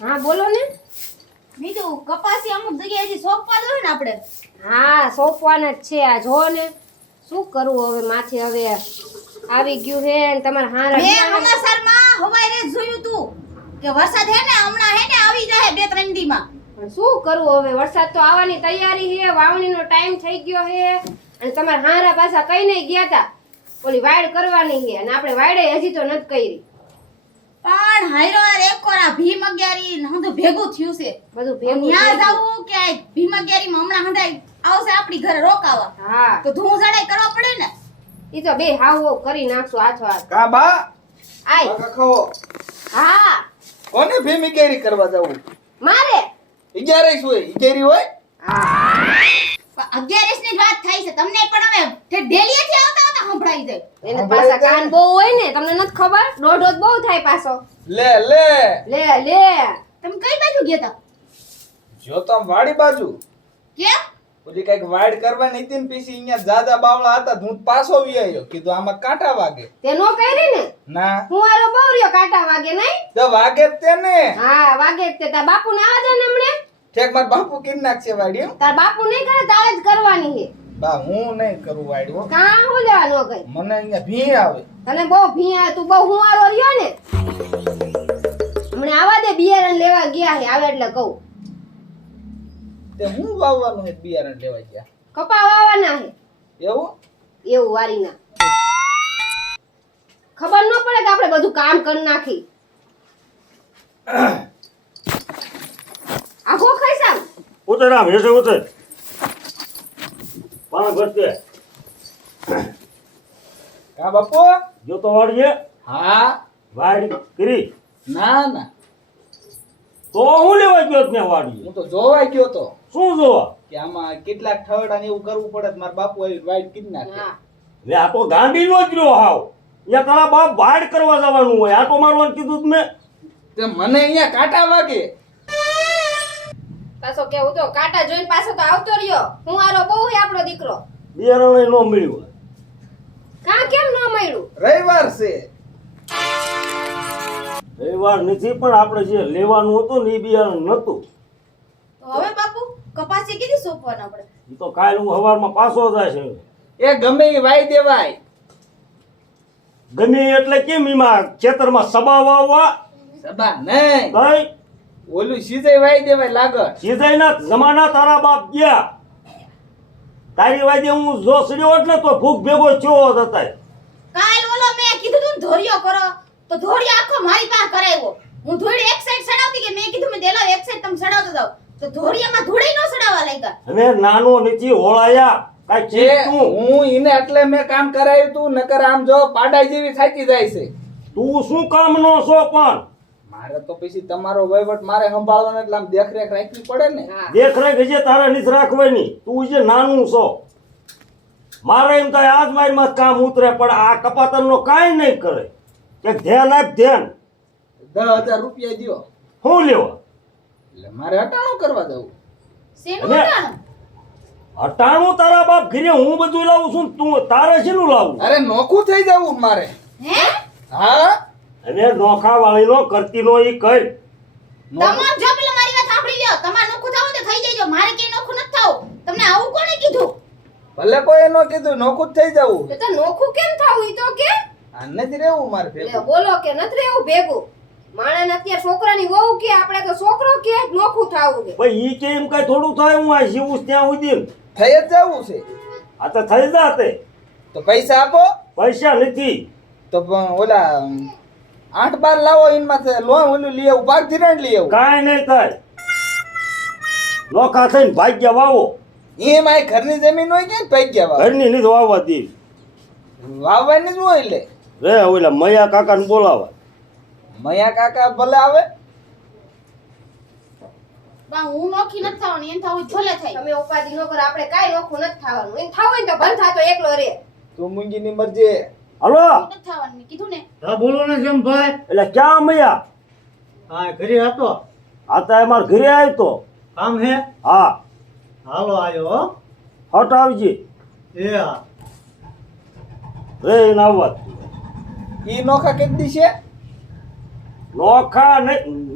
હા બોલો ને. બીજું કપાસી અમુક જગ્યાએથી સોંપવા જોઈએ ને આપણે. હા સોંપવાના જ છે. આ જો ને શું કરવું હવે માથે હવે આવી ગયું હે ને તમારા હારા મેં હમાસરમાં હવારે જોયું તું કે વરસાદ હે ને હમણાં હે ને આવી જાય 2-3 દીમાં. પણ શું કરવું હવે? વરસાદ તો આવવાની તૈયારી છે, વાવણીનો ટાઈમ થઈ ગયો છે અને તમારા હારા પાછા કઈ નહીં ગયા તા ઓલી વાડ કરવાની છે અને આપણે વાડે હજી તો નથી કરી. પણ હાયરો એકોરા ભીમ 11 ને હું તો ભેગું થયું છે. બધું ભેગું ન્યા થઈ ગયું. જાવું કે ભીમ 11 માં હમણાં હંધાઈ આવશે આપણી ઘરે રોકાવા. હા તો ધૂળ જડાઈ કરવા પડે ને. ઈ તો બે હાવ કરી નાખશું હાથો હાથ. કા બા આય કાકા હા કોને ભીમી કેરી કરવા જવું? મારે 11 હોય 11 હોય. હા 11 ની જ વાત થાય છે તમને પણ હવે ડેલીએથી આવતા આવતા સંભળાઈ જાય. એને પાછા કાન બહુ હોય ને તમને નથી ખબર? દોઢ બહુ થાય પાછો. લે લે લે લે તમે કઈ બાજુ ગયા તા? જો તો વાડી બાજુ કેમ? ઓલી કઈક વાડ કરવાની હતી ને પછી અહીંયા જાજા બાવળા હતા હું પાછો વી આવ્યો કીધું આમાં કાંટા વાગે. તે નો કરી ને ના હું આરો બહુરિયો કાંટા વાગે નહીં. તો વાગે જ તે ને. હા વાગે જ તે. તાર બાપુ ને આવા જાય ને હમણે ઠેક માર બાપુ કિન નાખશે વાડી હો. તાર બાપુ નહીં કરે તારે જ કરવાની છે. બા હું નહીં કરું વાડી હો. કાં હું લેવા નો ગઈ? મને અહીંયા ભી આવે. તને બહુ ભીયા તું બહુ હું આરો રહ્યો ને હમણે આવા દે બિયારણ લેવા ગયા છે આવે એટલે કહું. તે હું વાવવાનું હે બિયારણ લેવા ગયા. કપા વાવાના છે એવું એવું વારીના ખબર ન પડે કે આપણે બધું કામ કરી નાખી. આખો ખાઈ સામ ઉતર આમ હેઠે ઉતર પાણી ભરતે કા બાપુ? જો તો વાળીએ હા વાડી કરી ના ના તો હું લેવા ગયો ને વાડીએ હું તો જોવા ગયો તો શું જોવા કે આમાં કેટલાક ઠવડા ને એવું કરવું પડે તો મારા બાપુ આવી વાઈટ કીધી નાખે. હા લે આ તો ગાંડી નો જ રહ્યો હાવ અહીંયા તારા બાપ વાડ કરવા જવાનું હોય આટો મારવાનું કીધું તું મેં તે મને અહીંયા કાંટા વાગે. પાછો કેવું તો કાંટા જોઈને પાછો તો આવતો રહ્યો. હું આરો બહુ હે આપણો દીકરો. બિયારણ નો મળ્યું કાં કેમ ન મળ્યું? રવિવાર છે. રવિવાર નથી પણ આપણે જે લેવાનું હતું ને એ બિયારણ નતું. તો હવે બાપુ કપાસી કીધી સોંપવાનું આપણે. એ તો કાલ હું સવારમાં પાછો જાય છે એ ગમે એ વાઈ દેવાય. ગમે એટલે કેમ એમાં ખેતરમાં સબા વાવવા સબા નહીં કઈ ઓલું સીધે વાઈ દેવાય લાગત. સીધાઈના જમાના તારા બાપ ગયા તારી વાજે હું જો સડ્યો હોત ને તો ભૂખ ભેગો થયો હોત અત્યારે. કાલ ઓલો મેં કીધું તું ને ધોરિયો કરો તો ધોરિયો આખો મારી પાસે કરાવ્યો. હું ધોળી એક સાઈડ સડાવતી કે મેં કીધું મેં દેલો એક સાઈડ તમે સડાવતો જાવ તો ધોરિયામાં ધૂળી નો સડાવવા લાગ્યા. હવે નાનો નથી હોળાયા કાઈ જે ચીજ તું હું એને એટલે મેં કામ કરાવ્યું તું નકર આમ જો પાડા જેવી થાકી જાય છે. તું શું કામ નો છો પણ મારે તો પછી તમારો વહીવટ મારે સંભાળવાનો એટલે આમ દેખરેખ રાખવી પડે ને. હા દેખરેખ જે તારે નથી રાખવાની તું જે નાનું છો મારે એમ થાય આજ મારીમાં કામ ઉતરે પણ આ કપાતર નો કાંઈ નહીં કરે કે ધ્યાન આપ ધ્યાન 10,000 રૂપિયા દ્યો શું લેવા એટલે મારે હટાણું કરવા જવું. શેનું અને- હટાણું? હટાણું તારા બાપ ઘરે હું બધું લાવું છું ને તું તારે શેનું લાવું અરે નોખું થઈ જવું મારે. હે હા અને નોખા વાળી નો કરતી નો ઈ કર તમામ જો પેલા મારી વાત સાંભળી લ્યો. તમારે નોખું થાવું તો થઈ જજો. મારે કે નોખું નથી થાવું. તમને આવું કોણે કીધું? ભલે કોઈ નો કીધું નોખું જ થઈ જવું. તો નોખું કેમ થાવું? ઈ તો કે આ નથી રહેવું મારે લે ભેગું. બોલો કે નથી રહેવું ભેગું. માણસ અત્યારે છોકરાની વહુ કે આપણે તો છોકરો કે નોખું થાવું કે ભાઈ ઈ કે એમ કઈ થોડું થાય હું આ જીવું ત્યાં સુધી થઈ જ જવું છે. આ તો થઈ જાતે તો પૈસા આપો પૈસા નથી તો ઓલા 8-12 લાવો એમાં લોન ઓલું લઈ આવું પાક ધિરાણ લઈ આવું. કાંઈ નહીં થાય નોખા થઈને ભાગ્યા વાવો એમ આ ઘરની જમીન હોય કે પૈગ્યા વાવ ઘરની નથી વાવવા દે વાવવાની જ હોય. લે રે ઓલા મયા કાકાને બોલાવા મયા કાકા ભલે આવે. બા હું નોખી નથી થવાની. એમ થાવું ભલે થાય. તમે ઉપાધિ ન કરો. આપણે કાંઈ નોખું નથી થાવાનું. એને થાવું હોય ને તો બંધ થાતો એકલો રે. તું મુંગીની મરજી. હલો નથી થવાનું મેં કીધું ને. હા બોલો ને જેમ ભાઈ. એટલે ક્યાં મયા હા ઘરે હતો. આ તો અમારા ઘરે આવ્યો તો કામ હે? હા હાલો આવ્યો. હટ આવજે એ હા રે એને આવવા ઈ નોખા કેટલી છે? નોખા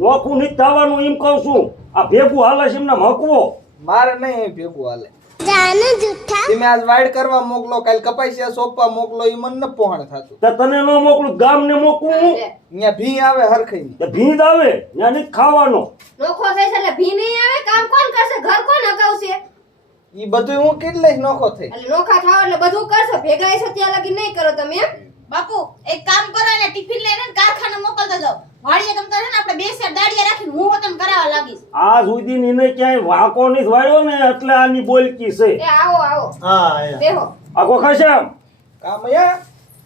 નોખું નથી થવાનું એમ કહું છું. આ ભેગું હાલે છે એમને હકવો. મારે નહીં ભેગું હાલે. તમે આજ વાડ કરવા મોકલો, કાલ કપાસિયા સોંપવા મોકલો, ઈ મન ન પહોંચ થાતું. તે તને ન મોકલું, ગામને મોકલું. અહીંયા ભી આવે હરખઈ. તે ભીંદ આવે ત્યાં નથી ખાવાનો. નોખો થઈ છે એટલે ભી નહીં આવે. કામ કોણ કરશે? ઘર કોણ હકાવશે? ઈ બધું હું કેટલે નોખો થઈ. એટલે નોખા થાવ એટલે બધું કરશો. ભેગા છો ત્યાં લગી નહીં કરો તમે એમ? બાપુ એક કામ કરો, એને ટિફિન લઈને કારખાને મોકલતા જાઓ. વાડીએ તમ તારે ને આપણે બે સેર દાડિયા રાખીને હું વતન કરાવવા લાગીશ. આ સુધી એને ક્યાંય વાંકો નથી વાળ્યો ને એટલે આની બોલકી છે. એ આવો આવો હા આયા. બેહો. આખો ખાશ્યામ કામ અહીંયા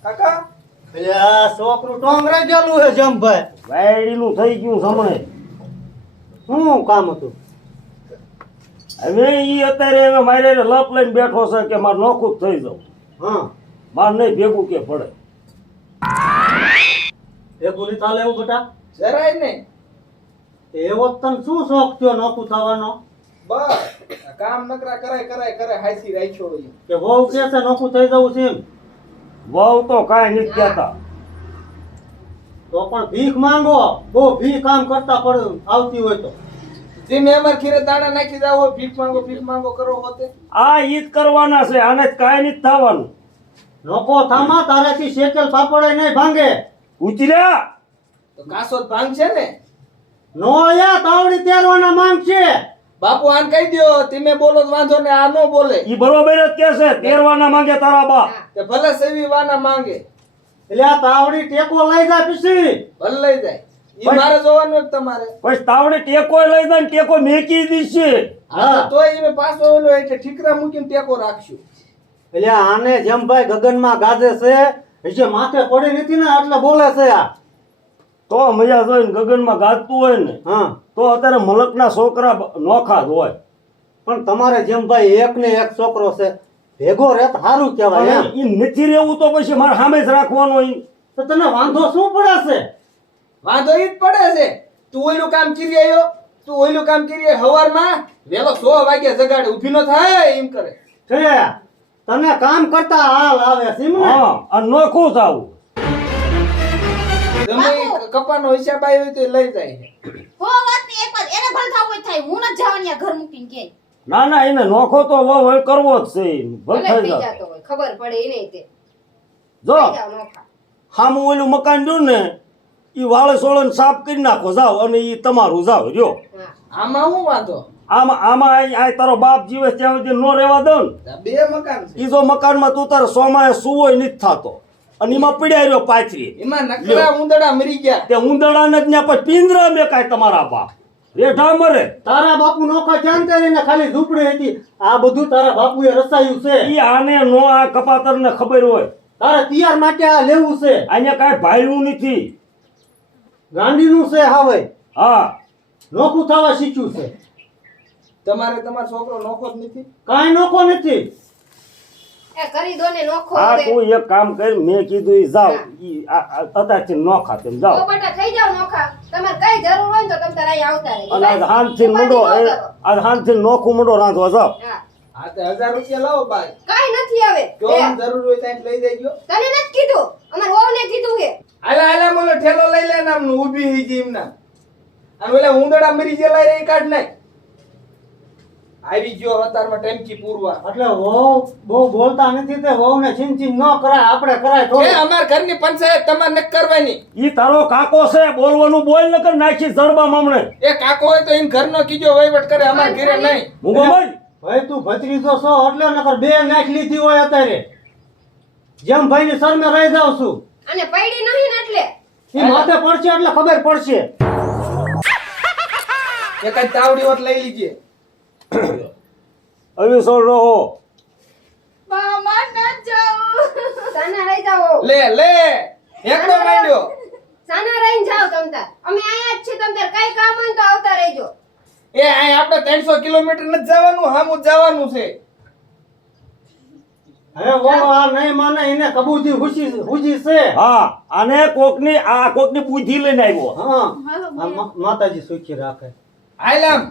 કાકા એટલે આ છોકરું ટોંગરાઈ ગયેલું છે જમભાઈ. વાયડીનું થઈ ગયું સમણે. શું કામ હતું? હવે ઈ અત્યારે હવે મારે લપ લઈને બેઠો છે કે મારે નોખું જ થઈ જાઉં. હા મારે નહીં ભેગું કે પડે. એ પૂરી ચાલે એવું બેટા? જરાય નહીં. એવો તને શું શોખ થયો નોખું થવાનો? બસ આ કામ નકરા કરાય હાઈસી રાખ્યો હોય. કે વહુ કે છે નોખું થઈ જવું છે એમ? વહુ તો કાંઈ નથી કહેતા. તો પણ ભીખ માંગો. બહુ ભીખ કામ કરતા પડે આવતી હોય તો. તમે અમાર ખીરે દાણા નાખી જાવ, ભીખ માંગો કરો હોતે. આ ઈ જ કરવાના છે, આને જ કાંઈ નથી થવાનું. નોખો થામા તારાથી શેકેલ પાપડે નહીં ભાંગે. ઉતર્યા તો કાસો જ ભાંગ છે ને. નો આયા તાવડી તેરવાના માંગ છે. બાપુ આને કહી દ્યો, તમે બોલો તો વાંધો ને, આ નો બોલે. ઈ બરોબર જ કે છે. તેરવાના માંગે તારા બા. તે ભલે સેવી વાના માંગે, એટલે આ તાવડી ટેકો લઈ જા પીસી. ભલે લઈ જાય. ઈ મારે જોવાનું જ તમારે. પછી તાવડે ટેકો લઈ જાય ને ટેકો મેકી દીશે. હા તોય ઈ પાછો ઓલો એટલે ઠીકરા મૂકીને ટેકો રાખશું. એટલે આને જમભાઈ ગગનમાં ગાજે છે, હજી માથે પડી નથી ને એટલે બોલે છે આ. તો મજા જોઈને ગગનમાં ગાતું હોય ને હા તો અત્યારે મલકના છોકરા નોખા જ હોય. પણ તમારે જમભાઈ એક ને એક છોકરો છે, ભેગો રહે તો સારું કહેવાય એમ. ઈ નથી રહેવું તો પછી મારે સામે જ રાખવાનો. ઈ તો તને વાંધો શું પડે છે? વાંધો ઈ જ પડે છે. તું ઓલું કામ કરી આવ્યો, હવારમાં વેલો 100 વાગે જગાડે, ઊભી નો થાય એમ કરે. છે તને કામ કરતા હાલ આવે છે એમ ને? હા અને નોખું થાવું. તમે કપાનો હિસાબ આવ્યો તો લઈ જાય. હો વાતની એક વાત, એને ભલ થાવું હોય થાય. હું નથી જવાની આ ઘર મૂકીને કે. ના ના એને નોખો તો વહુ કરવો જ છે. ભલે ભલે થઈ થઈ જાય. જતો હોય ખબર પડે એ નહીં તે. જો થઈ જાવ નોખા. હામું ઓલું મકાન રહ્યું ને ઈ વાળે સોળે સાફ કરી નાખો જાવ અને ઈ તમારું જાવ રહ્યો. હા. આમાં હું વાંધો? આમાં આ તારો બાપ જીવે ત્યાં સુધી નો રહેવા દો ને. આ બે મકાન છે. ઈ જો મકાનમાં તું તારે સોમાએ સુવોય નથી થતો અને એમાં પીડ્યા રહ્યો પાથરી. એમાં નકરા ઉંદડા મરી ગયા. તે ઉંદડાને જ ત્યાં પછી પિંજરા મેકાય તમારા બાપ. રેઠા મરે. તારા બાપુ નોખા ચાંતે રહીને ખાલી ઝૂંપડી હતી. આ બધું તારા બાપુએ રસાયું છે. ઈ આને નો આ કપાતરને ખબર હોય. તારે તૈયાર માટે આ લેવું છે. અહીંયા કાંઈ ભાયલું નથી. ગાંડીનું છે હવે. હા નોખું થવા શીખ્યું છે. તમારો છોકરો નોખો જ નથી. કાંઈ નોખો નથી. એ કરી દો ને નોખો હા હવે. તું એક કામ કર, મેં કીધું ઈ જાવ ઈ અત્યારથી નોખા તેમ તો જાવ. બેટા થઈ જાવ નોખા. તમારે કઈ જરૂર હોય ને તો તમે તારે અહીં આવતા રહી. અને આજ હાંજથી મંડો આજ હાંજથી નોખું મંડો રાંધવા જાવ. હા. આ તો 1000 રૂપિયા લાવો ભાઈ. કઈ નથી હવે. જો લે. આમ જરૂર હોય ત્યાં લઈ જઈજો. તને નથી કીધું. અમાર વહુને કીધું છે. હાલા મોલો ઠેલો લઈ લે ને આમ ઊભી હઈ જી એમના. અને ઓલા ઉંદડા મરી ગયેલા રે ઈ કાઢ નાખ. આવી ગયો અતારમાં ટેમકી પૂરવા. એટલે વહુ બહુ બોલતા નથી તે વહુને છીન ન કરાય, આપણે કરાય એ થોડું. અમાર ઘરની પંચાયત તમારે ન કરવાની. ઈ તારો કાકો છે, બોલવાનું બોલ ન કર નાખી જડબા મામણે. એ કાકો હોય તો એમ ઘરનો કીજો વહીવટ કરે, અમાર ઘરે નહીં. મૂંગો ભાઈ ભાઈ તું ભત્રીજો છો એટલે નકર બે નાખ લીધી હોય અત્યારે. જેમ ભાઈ ની શરમે રહી જાવ છું. અને પૈડી નહીં ને એટલે. ઈ માથે પડશે એટલે ખબર પડશે. એ કઈ તાવડી હોત લઈ લીજે. હવે સોળ રહો. મામા ન જાઉં. સાના રહી જાઓ. લે એકડો માંડ્યો. સાના રહીને જાઓ તમ તાર. અમે આયા જ છે તમ તાર. કઈ કામ હોય ને તો આવતા રહેજો. એ આ આપણે 300 કિલોમીટર નથી જવાનું, હામું જ જવાનું છે. હવે વહુ આ નહીં માને એને કબૂતી હુજી છે. હા આને કોકની બુદ્ધિ લઈને આવ્યો. હા આ માતાજી સુખી રાખે. આયલામ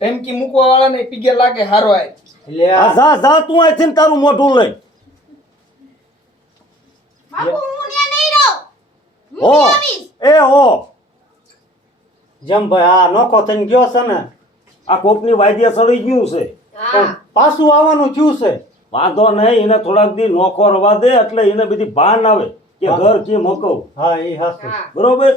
ટેમકી મૂકવા વાળાને પીગે લાગે હારો આય. એટલે આ જા તું અહીંથી ને તારું મોઢું લઈ. બાપુ હું ત્યાં નહીં રહું. હો હું આવીશ. એ હો જેમ ભાઈ આ નોખો થઈને ગયો છે ને આ કોકની વાદ્ય સડી ગયું છે પણ પાછું આવવાનું થયું છે. વાંધો નહીં, એને થોડાક દી નોખો રવા દે એટલે એને બધી ભાન આવે કે ઘર કેમ હકવું. હા એ હાસું. હા. બરોબર.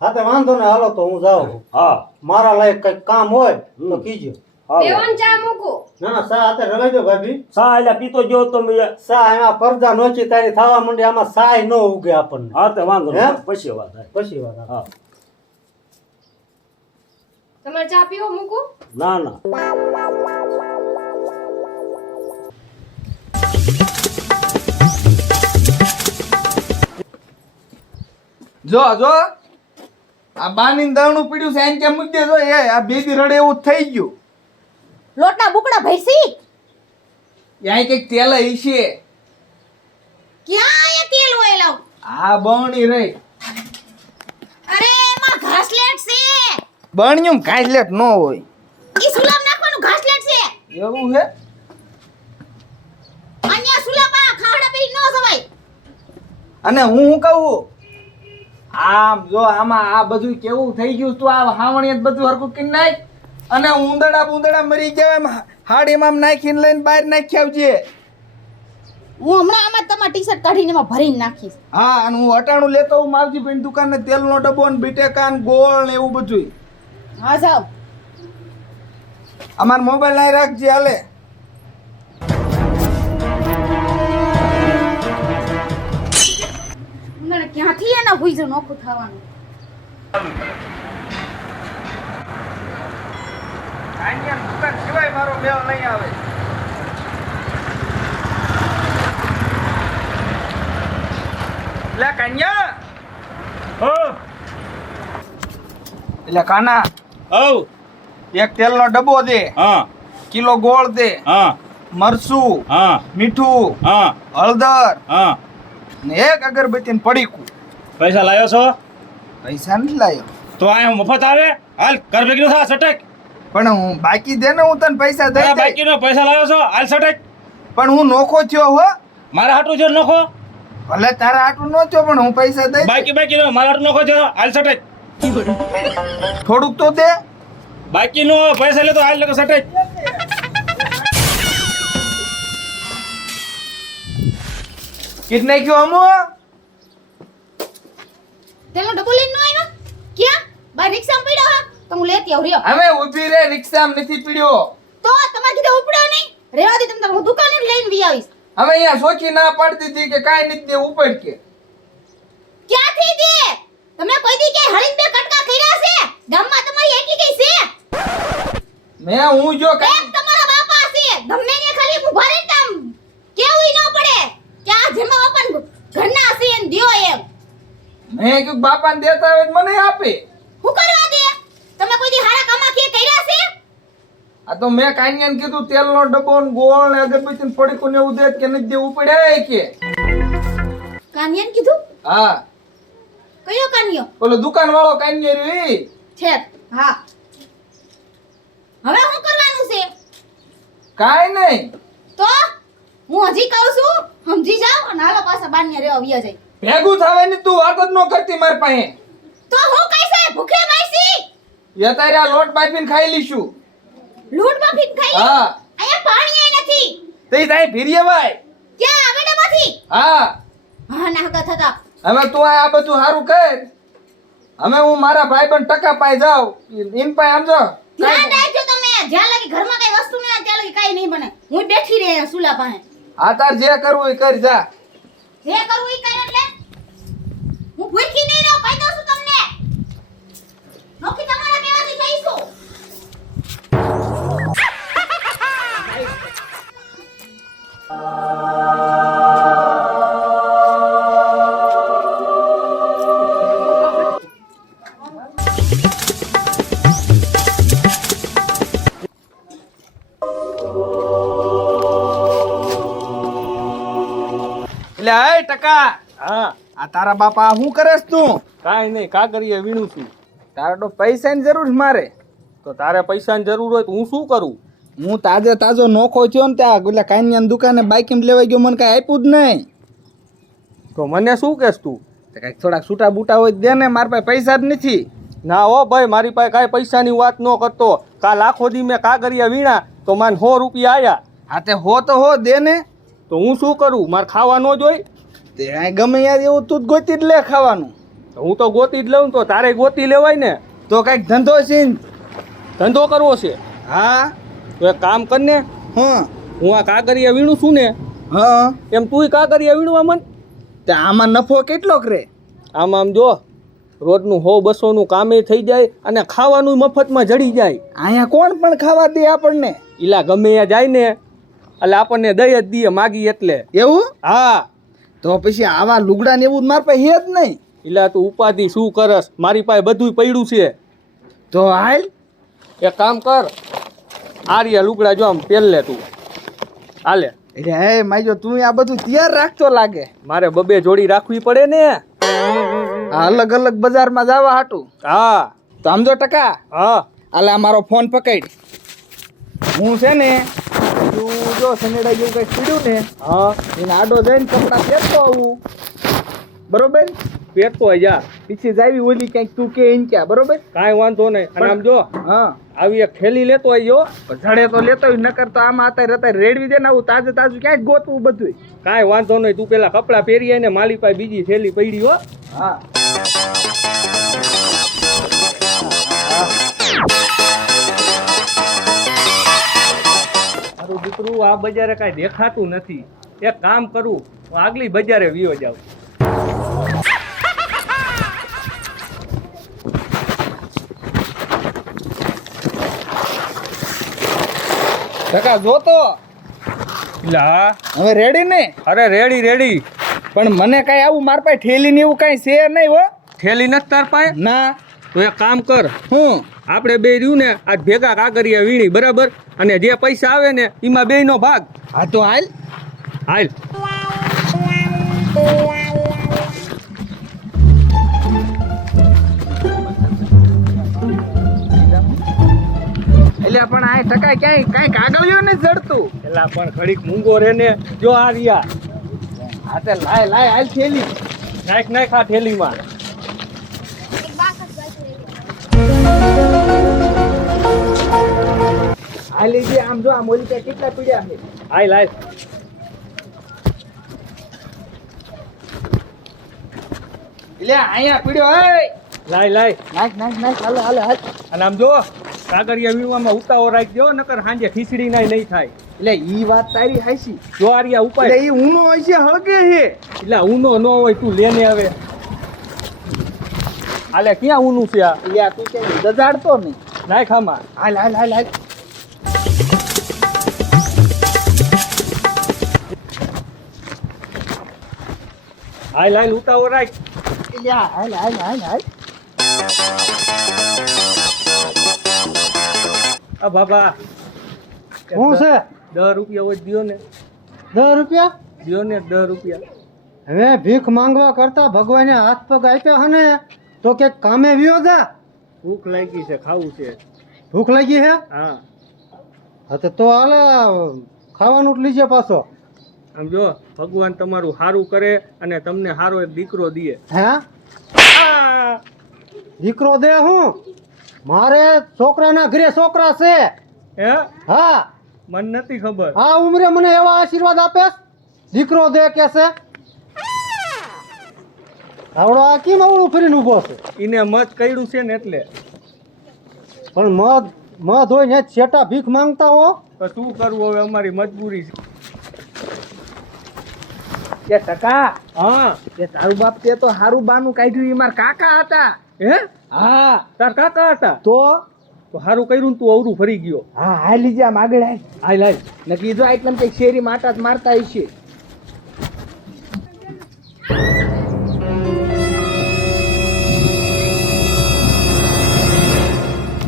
હા તે વાંધો ને હાલો તો હું જાઉં. હા મારા લાયક કઈક કામ હોય તો કીજો. હા બેવન ચા મૂકું. ના ના સા હાથે રવાઈ દો ભાભી. સા એટલે પીતો ગયો તો મેં. સા એમાં પડદા નોચી તારી થવા માંડી આમાં સાય ન ઉગે આપણને. હા તે વાંધો હે? નહીં, પછી વાત થાય. પછી વાત આવે. હા તમારે ચા પીવો મૂકું? ના ના જો જો આ બાની દળનું પીડ્યું છે એને કેમ મૂકી દેજો એ આ બેદી રડે એવું જ થઈ ગયું. લોટના બુકડા ભૈસી ત્યાં કઈક તેલ હશે. ક્યાં આયા તેલ હોય લાવ? આ બણી રહી અરે એમાં ઘાસલેટ છે. બણ્યું કાંઈલેટ ન હોય ઈ સુલામ નાખવાનું ઘાસલેટ છે. એવું છે. અહીંયા સુલાપા ખાવડા પેરી ન સવાય. અને હું કહું આમ જો આમાં આ બધું કેવું થઈ ગયું તું આ હાવણી જ બધું હરકું કરી નાખ અને ઉંદડા બુંદડા મરી ગયા એમ હાડીમાં આમ નાખીને લઈને બહાર નાખી આવજે. હું હમણાં આમાં તમારા ટી-શર્ટ કાઢીને એમાં ભરીને નાખીશ. હા અને હું અટાણું લેતો હું માવજી ભાઈ દુકાને તેલનો ડબ્બો ને બીટેકા ને ગોળ ને એવું બધું. હા જાવ. અમાર મોબાઈલ નાઈ રાખજે હાલે. મને ક્યાંથી એના ભૂઈજો નોખું થવાનું. દુકાન સિવાય મારો મેળ નહીં આવે. લે કન્યા એટલે કાના ઓ એક તેલનો ડબ્બો દે, હા કિલો ગોળ દે, હા મરચું, હા મીઠું, હા હળદર હા ને એક અગરબત્તી ને પડીકું. પૈસા લાવ્યો છો પૈસા નથી લાયો તો આ મફત આવે હાલ કર ભેગી થા સટક પણ હું બાકી દે ને હું તને પૈસા દઈ દઈશ. બાકીનો પૈસા લાવ્યો છો હાલ સટક પણ હું નોખો થયો હો. મારા હાટું જો નખો ભલે તારા આટલું નો થયો પણ હું પૈસા દઈ દઈશ. બાકીનો મારા હાટું નખો જો હાલ સટક થોડુંક તો દે. બાકીનો પૈસા લે તો હાલ લખો સટક કીટ નાખ્યો અમુ. તેલનો ડબ્બો લઈને ન આવ્યો? ક્યાં? બાર રિક્ષામાં પડ્યો હા? તો હું લેતી આવું રહ્યો. હવે ઊભી રે રિક્ષામાં નથી પીડ્યો. તો તમારે કીધું ઉપડ્યો નહીં? રેવા દે તમે હું દુકાને જ લઈને વી આવીશ. હવે અહીંયા સોચી ના પાડતી હતી કે કાંઈ નથી દે ઉપર કે. ક્યાંથી દે? તમે કોઈ દી કે હળીને બે કટકા કર્યા છે? ગામમાં તમારી એટલી કઈ છે? મેં હું જો એક તમારા બાપા છે. ગમે ને ખાલી ઊભા રહે ને આમ કેવું ન પડે કે આ જેમાં બાપા ઘરના છે એમ દ્યો એમ. મેં કીધું બાપાને દેતા હોય તો મને આપે. હું કરવા દે? તમે કોઈ દી હારા કામા કે કર્યા છે? આ તો મેં કાન્યાને કીધું તેલનો ડબ્બો ને ગોળ ને અગરબત્તી ને પડીકું ને એવું દે કે નથી દેવું પડે કે. કાનિયાને કીધું? હા કયો કાનિયો? ઓલો દુકાન વાળો કાન્યા રહ્યો ઈ. છે. હા. હવે શું કરવાનું છે? કાંઈ નહીં. તો હું હજી કહું છું સમજી જાવ અને હાલો પાછા બાન્ય રહેવા વ્યા જાય. ભેગું થવાની તું વાત જ ન કરતી મારી પાસે. તો હું કઈ છે ભૂખે માઈસી? એ તારે આ લોટ બાફીને ખાઈ લીશું. લૂટ બાફીને ખાઈ? હા અહીંયા પાણી ય નથી. તે તારે ભીરીએ ભાઈ. ક્યાં આવેડામાંથી? હા હા નાગા થતા. હવે તું આ બધું સારું કર. હવે હું મારા ભાઈબંધ ટકા પાઈ જાઉં ઇન પાઈ આમ જો. ધ્યાન રાખજો તમે. જ્યાં લગી ઘરમાં કઈ વસ્તુ ન હોય ત્યાં લગી કઈ નહીં બને. હું બેઠી રહે અહીંયા સુલા પાસે. આ તાર જે કરવું એ કર જા. જે કરવું ઈ કર એટલે હું ભૂખી નહીં રહું કહી દઉં છું તમને. નોકી તમારા કેવાથી થઈશું. એટલે હે ટકા હા આ તારા બાપા શું કરેસ તું? કાંઈ નહીં કાગળીએ વીણું છું. તારે તો પૈસાની જરૂર છે મારે. તો તારે પૈસાની જરૂર હોય તો હું શું કરું? હું તાજે તાજો નોખો થયો ને ત્યાં એટલે કાન્યાની દુકાને બાઈક એમ લેવા ગયો મને કાંઈ આપ્યું જ નહીં. તો મને શું કહેશ તું? તો કાંઈક થોડાક છૂટા બૂટા હોય તો દે ને, મારા પાસે પૈસા જ નથી. ના હો ભાઈ, મારી પાસે કાંઈ પૈસાની વાત ન કરતો. કાલ આખો દી મેં કાગરિયા વીણા તો મને 100 રૂપિયા આયા. હા તે હો તો હો દે ને. તો હું શું કરું? મારે ખાવા ન જોઈ? તે આ ગમે યાર એવું તું જ ગોતી જ લે ખાવાનું. હું તો ગોતી જ લઉં, તો તારે ગોતી લેવાય ને. તો કાંઈક ધંધો છે ને. ધંધો કરવો છે હા તો એક કામ કર ને, હા હું આ કાગરિયા વીણું છું ને, હા એમ તુંય કાગરિયા વીણવા મન. તે આમાં નફો કેટલો કરે? આમ જો, રોજનું 100-200 નું કામે થઈ જાય અને ખાવાનું મફતમાં જડી જાય. અહીંયા કોણ પણ ખાવા દે આપણને? ઈલા ગમે ત્યાં જાય ને એટલે આપણને દઈ જ દઈએ માગી એટલે. એવું? હા, તો પછી આવા લુગડા ને એવું મારા પાસે હે જ નહીં. ઈલા તું ઉપાધિ શું કરસ? મારી પાસે બધુંય પડ્યું છે. તો હાલ એક કામ કર, આર્યા લુગડા જો આમ પહેર લે તું. હાલે, એટલે હે માજો તું આ બધું તૈયાર રાખતો લાગે. મારે 2 જોડી રાખવી પડે ને. આ અલગ અલગ બજારમાં જવા હાટું. હા તો આમ જો ટકા, હા, આલા મારો ફોન પકડ. હું છે ને તું જો સનેડા જેવું કંઈક પીડ્યું ને, હા, એને આડો જઈને કપડાં પહેરતો આવું, બરોબર? પહેરતો જા, પીછી જાવી ઓલી ક્યાંક તું કે એને ક્યાં, બરોબર? કાંઈ વાંધો નહીં. અને આમ જો, હા આવી એક થેલી લેતો આવજો. જડે તો લેતો હોય, નકર તો આમાં અત્યારે રેડવી દે ને આવું તાજું તાજું ક્યાંય જ ગોતવું બધું. કાંઈ વાંધો નહીં, તું પેલા કપડાં પહેરી આય ને માલી પાસે બીજી થેલી પડી હો. હા મારું દીકરું આ બજારે કાંઈ દેખાતું નથી. એક કામ કરું, હું આગલી બજારે વિયો જાઉં. ટકા જોતો લા, હવે રેડી ને? અરે રેડી રેડી. પણ મને કઈ આવું મારા પાસે ઠેલી ને એવું કઈ છે નહીં હો. થેલી નથી તાર પાસે? ના. તો એક કામ કર, હું આપણે બે રહ્યું ને આજ ભેગા કાગરિયા વીણી, બરાબર? અને જે પૈસા આવે ને એમાં 2 નો ભાગ. હા તો હાલ. હાલ. એટલે પણ આ ટકા ક્યાંય કાંઈ કાગળિયો ને જડતું. એલા પણ ઘડીક મૂંગો રે ને. જો આ રહ્યા. હા તે લાય લાય હાલ થેલી. નાખ નાખ આ થેલીમાં. હાલ ઈ જે આમ જો આ મોલી ત્યાં કેટલા પીડ્યા છે. હાલ હાલ. એટલે અહીંયા પીડ્યો હે. લાય લાય. નાખ નાખ નાખ હાલે હાલે હાલ. અને આમ જો, કાગરિયા વીણવામાં ઉતાવો રાખજો, નકર સાંજે ખીચડી નાય નહીં થાય. એટલે ઈ વાત તારી હાચી. જો આ રહ્યા ઉપાય. એટલે ઈ ઊનો હોય છે હળગે છે. એટલે ઊનો ન હોય, તું લેને હવે. હાલે, ક્યાં ઊનું છે આ? એટલે આ તું ક્યાંય દજાડતો નહીં. નાખ આમાં. હાલ હાલ હાલ હાલ. હાલ હાલ, ઉતાવો રાખ. એટલે હાલ હાલ હાલ હાલ. આ બાબા, શું છે? 10 રૂપિયા હોય દ્યો ને. 10 રૂપિયા? દ્યો ને 10 રૂપિયા. હવે ભીખ માંગવા કરતા ભગવાને હાથ પગ આપ્યા હને તો કે કામે વ્યો જા. ભૂખ લાગી છે, ખાવું છે. ભૂખ લાગી હે? હા, હા તો હાલે ખાવાનું જ લીજે પાછો. આમ જો, ભગવાન તમારું સારું કરે અને તમને સારો એક દીકરો દે. હે? દીકરો દે હું? મારે છોકરાના ઘરે છોકરા છે. હે? હા, મને નથી ખબર. આ ઉંમરે મને એવા આશીર્વાદ આપે દીકરો દે કે છે. આવડો આ કેમ આવડું ફરીને ઊભો છે? એને મત કર્યું છે ને એટલે. પણ મધ હોય ને છેટા ભીખ માંગતા હો. તો શું કરવું હવે, અમારી મજબૂરી છે. કે ટકા, હા. કે તારું બાપ તે તો હારું બાનું કાઢ્યું. ઈ મારા કાકા હતા. હે? હા તાર કાકા હતા? તો સારું કર્યું ને તું અવરું ફરી ગયો. હા હાલી જા આમ આગળ હાલ. હાલ હાલ. ને કીધું આટલા કઈક શેરી માટા જ મારતા હશે.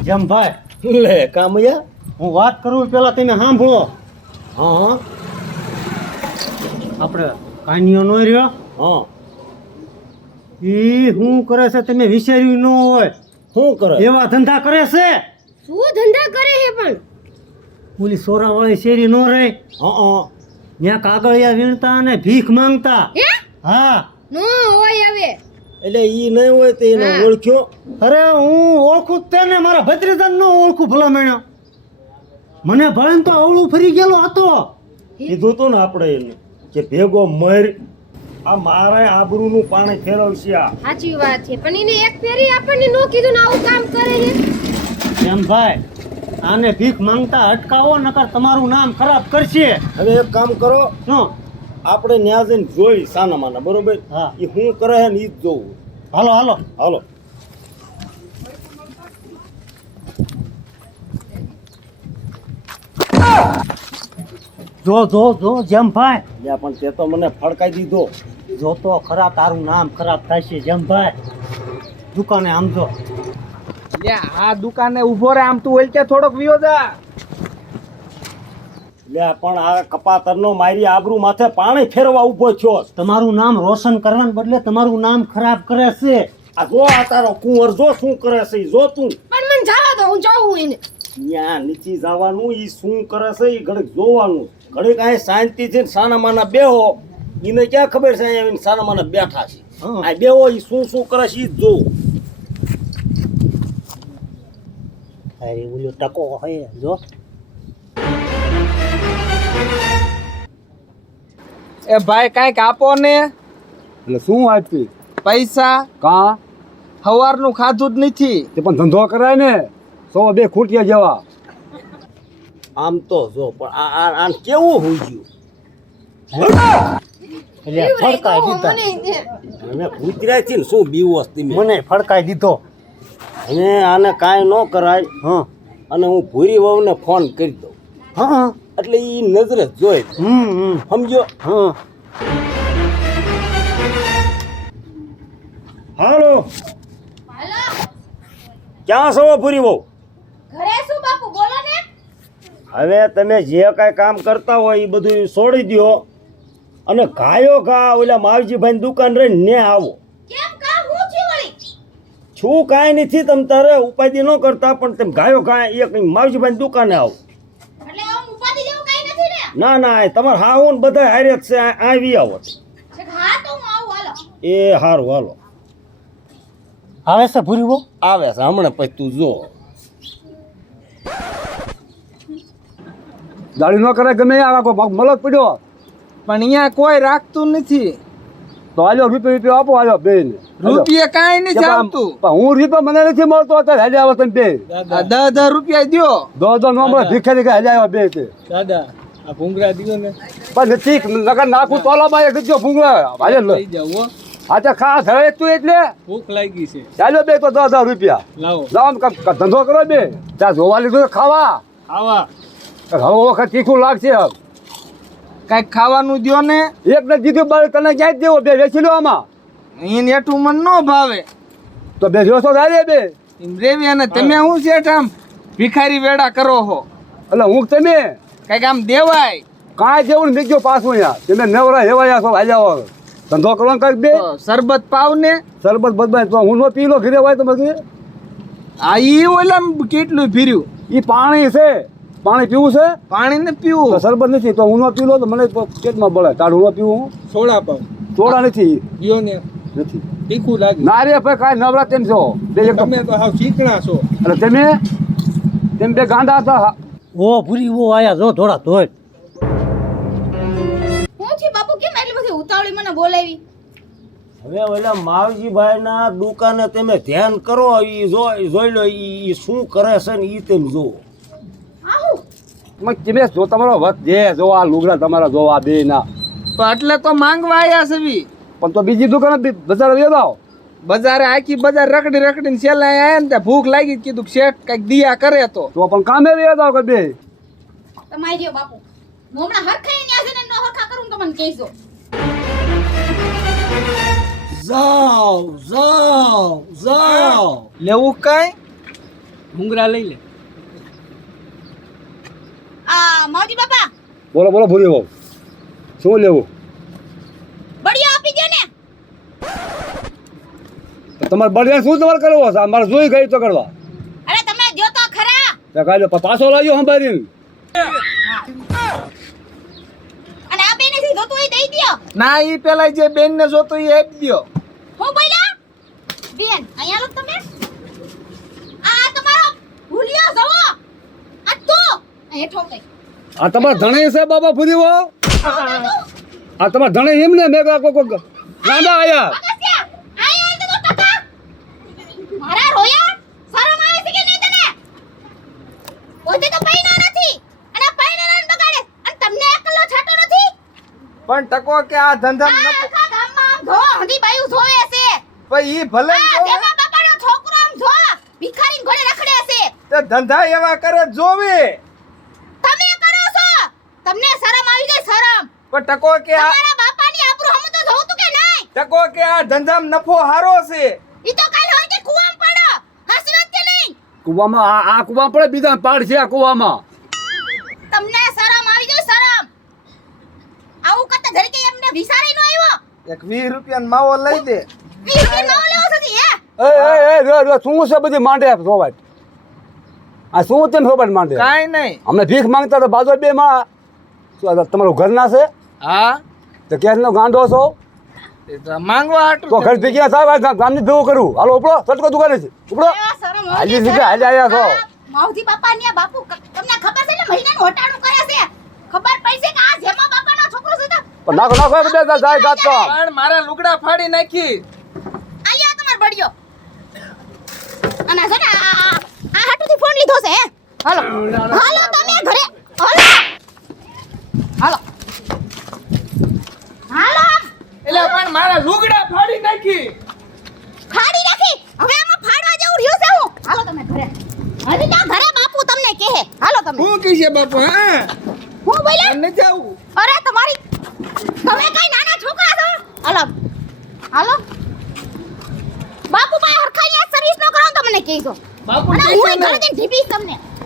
જેમ ભાઈ લે કામયા. હું વાત કરું પેલા તમે સાંભળો. હા હા આપણે કાનિયો નો રહ્યો હા. ઈ શું કરે છે તમે વિચાર્યું ન હોય. શું કરે? એવા ધંધા કરે છે. શું ધંધા કરે છે પણ? ઓલી સોરાવાળી શેરી નો રહે, હા ત્યાં કાગળિયા વીણતા અને ભીખ માંગતા. હે? હા, નો હોય હવે. એટલે ઈ નહીં હોય તો એને ઓળખ્યો. અરે હું ઓળખું જ તેને, મારા ભત્રીજાને ન ઓળખું ભલા મેણ્યો. મને ભણે તો અવળું ફરી ગયેલો હતો. કીધું તું ને આપણે એને કે ભેગો મર. આ મારે આબરૂનું પાણી ફેરવશે આ. સાચી વાત છે, પણ એને એક ફેરી આપણને નો કીધું ને આવું કામ કરે છે. એમ ભાઈ, આને ભીખ માંગતા અટકાવો, નકર તમારું નામ ખરાબ કરશે. હવે એક કામ કરો, શું? આપણે ન્યા જઈને જોઈ સાના માના, બરોબર? હા. એ શું કરે છે ને ઈ જ જોવું. હાલો હાલો. હાલો. જો જો જો જેમ ભાઈ, યા પણ તે તો મને ફડકાઈ દીધો. જો તો ખરા તારું નામ ખરાબ થાય છે. જેમ ભાઈ, દુકાને આમ જો. લે આ દુકાને ઊભો રે, આમ તું ઓલકે થોડોક વિયો જા. લે પણ આ કપાતરનો મારી આબરૂ માથે પાણી ફેરવા ઊભો થયો. તમારું નામ રોશન કરવાને બદલે તમારું નામ ખરાબ કરે છે. આ જો આ તારો કુંવર જો શું કરે છે ઈ જો તું. પણ મને જવા દો, હું જોઉં એને. ન્યા નીચી જવાનું, ઈ શું કરે છે ઈ ઘડીક જોવાનું. ઘડીક અહીં શાંતિથી સાના માના બેહો. ઈને ક્યાં ખબર છે અહીંયા આવીને સાના માના બેઠા છે. હા. આ બેહો, ઈ શું કરે છે ઈ જ જોવું. અરે ઓલો ટકો હે જો. એ ભાઈ કાંઈક આપો ને. એટલે શું આપી પૈસા કા સવારનું ખાધું જ નથી. તે પણ ધંધો કરાય ને, 100-2 ખૂટિયા જેવા. આમ તો જો પણ આ કેવું હોઈ ગયું. એટલે ફડકાઈ દીધા. અને કૂતર્યા છે ને શું બીવોસ તમે. મને ફડકાઈ દીધો. અને આને કાંઈ ન કરાય. હા અને હું ભૂરી વહુને ફોન કરી દઉં હા. એટલે ઈ નજરે જોઈ સમજો. હા. હાલો, હાલો, ક્યાં છો ભૂરી વહુ? ઘરે શું બાપુ, બોલો ને. હવે તમે જે કાંઈ કામ કરતા હોય એ બધું છોડી દ્યો અને ગાયો ઘા ઓલા માવજીભાઈ દુકાન રહીને ને આવો. કેમ કામ હું થયું વળી? શું કાંઈ નથી, તમે તારે ઉપાધિ ન કરતા, પણ તમે ગાયો ઘા એક માવજીભાઈ દુકાને આવો. એટલે આમ ઉપાધિ જેવું કાંઈ નથી ને? ના ના, તમારે હાવું ને બધા હારે જ છે, આવી આવો. છેક હા તો હું આવું, હાલો. એ હારું, હાલો. આવે છે ભૂરી બહુ. આવે છે હમણાં, પછી તું જો. દાડી ન કરે ગમે આ મલક પડ્યો પણ અહીંયા કોઈ રાખતું નથી. તો આલ્યો રૂપિયા આપો, આલ્યો બેન. રૂપિયા કાંઈ નથી આવતું. પણ હું રૂપિયા મને નથી મળતો, અત્યારે હાજર આવો તમે બે. આ 10,000 રૂપિયા દ્યો. દો નો મળે, ભીખારી હાજર આવ્યા બે તે. દાદા આ ભૂંગળા દીધો ને પણ નથી નકર નાખું તોલામાં એક દીધો ભૂંગળા હાજર લો. લઈ જાવ હો. આ તો ખા ધરે તું એટલે ભૂખ લાગી છે. ચાલ્યો બે તો 10,000 રૂપિયા લાવો લાવો ધંધો કરો બે. ત્યાં જોવા લીધું ખાવા. આવા હવે વખત તીખું લાગશે. કાંઈક ખાવાનું દ્યો ને. એક ને દીધું બાર તને ક્યાંય જ દેવો બે વેચી લો આમાં. એને એટલું મને ન ભાવે. તો બે જોશો જાય બે. એમ રેવી અને તમે શું છે આમ ભિખારી વેડા કરો છો. એટલે હું તમે કાંઈક આમ દેવાય. કાંઈ જેવું નહીં જો પાછું અહીંયા તમે નવરા હેવાયા છો હાલ્યા ધંધો કરવાનો કાંઈક બે. તો શરબત પાવ ને. સરબત બદબાય તો હું નો પી લો ઘરે હોય તો પછી આ ઈ ઓલા કેટલું ફીર્યું. એ પાણી છે, પાણી પીવું છે પાણી ને તો પીવું. સરબત નથી તો હું નો પી લો તો મને પેટમાં બળે. તારું ન પીવું સોડા પાવ ચોડા નથી ગયો ને નથી તીખું લાગે. ના રે ભાઈ કાંઈ નવરા તેમ છો બે એક તમે તો હાવ ચીકણા છો. એટલે તેમ બે ગાંડા હતા. ઓ ભૂરી બહુ આયા જો થોડા ધોઈ. હું થયું બાપુ, કેમ એટલી બધી ઉતાવળી મને બોલાવી? હવે ઓલા માવજીભાઈના દુકાને તમે ધ્યાન કરો, ઈ જોઈ લો ઈ શું કરે છે ને ઈ તમે જુઓ. આવું તમે જો તમારો વત જે જો આ લુગડા તમારા જો આ બે ના તો એટલે તો માંગવા આયા છે. પણ તો બીજી દુકાન બજાર લઈ જાઓ. બજારે આખી બજાર રખડી રખડીને છેલ્લા આયા ને ત્યાં ભૂખ લાગી કીધું શેઠ કઈક દિયા કરે તો પણ કામે લઈ જાઓ કે બે. તમારી રહ્યો બાપુ, હું હમણાં હરખાઈ ન્યા જઈને નો હરખા કરું ને તો મને કહેજો. જાઓ જાઓ જાઓ. લેવું કઈ. ભૂંગળા લઈ લે. આ માવજી બાપા, બોલો બોલો ભૂરી બહુ શું લેવું? બળિયો આપી દો ને. તો તમારે બળિયા શું તમારે કરવો છે? મારે જોઈ ગઈ તો કરવા. અરે તમે જો તો ખરા. તો કાઢો પાછો લાવ્યો સંભાળીને. અને આ બેને થી જોતું હોય દઈ દ્યો. ના ઈ પેલા જે બેન ને જોતો ઈ આપી દ્યો. હું બોલ્યા? બેન અહીંયા લો તમે આ તમારો ભૂલ્યો જવો આ તો હેઠો કઈ આ તમારા ધણે છે બાબા ફુદીવો આ તમારા ધણે એમને મેં કોઈ ગાંડા આયા અગસ્ત્યા આયા તો ટકા મારા રોયા શરમ આવે છે કે નહીં તને પોતે તો પૈનો નથી અને પૈનાને બગાડે અને તમને એકલો છાટો નથી પણ ટકો કે આ ધંધા આખા ગામમાં આમ ધો હંધી બાયું ધોવે છે ભાઈ ઈ ભલે આ જેમાં બાપાનો છોકરો આમ ધો ભિખારીન ઘોડે રખડે છે તે ધંધા એવા કરે જોવે તમે કરો છો તમને શરમ આવી ગઈ શરમ પણ ટકો કે આ તમારા બાપાની આબરૂ હમ તો જોઉં તું કે નહીં ટકો કે આ ધંધામાં નફો હારો છે ઈ તો કાલ હોય કે કુવામ પડો હસરત કે નહીં કુવામાં આ કુવામાં પડે બીજા પાડ છે આ કુવામાં તમને શરમ આવી ગઈ શરમ આવું કરતા ધરી કે એમને વિચારી નો આવ્યો એક 20 રૂપિયાનો માવો લઈ દે 20 રૂપિયા માવો લેવો છે હે શું છે બધી માંડે સોવાટ આ શું તેમ સોવાટ માંડે કાઈ નહીં અમને ભીખ માંગતા તો બાજુ બે માં તમારું ઘર ના છે હા તો ક્યાંનો ગાંડો છો એ તો માંગવા હાટું તો ઘર ભેગી સાહેબ ગામની ભેગું કરું હાલો ઉપડો સટકો દુકાને છે ઉપડો એવા શરમ હાલી સીધા હાલી આયા છો માવજી બાપા ને બાપુ તમને ખબર છે ને મહિનાનું હોટાણું કરે છે ખબર પડી છે કે આ જેમાં બાપાનો છોકરો છે તો પણ નાખો નાખો બે જાય ગાત તો પણ મારા લુગડા ફાડી નાખી આયા તમાર બળ્યો અને છે ને આ હાટુથી ફોન લીધો છે હે હાલો હાલો તમે ઘરે હાલો હાલો હાલો એટલે પણ મારા લુગડા ફાડી નાખી ફાડી નાખી હવે આમાં ફાડવા જેવું રહ્યું છે હું હાલો તમે ઘરે હજી ના ઘરે બાપુ તમને કહે હાલો તમે હું કીશે બાપુ હા હું બોલ્યા ન જાવું અરે તમારી તમે કઈ નાના છોકરા છો હાલો હાલો બાપુ પાસે હરખાઈ સર્વિસ ન કરો તો મને કહેજો બાપુ અને કીશે હું ને. ઘરે જઈને ઢીબીશ તમને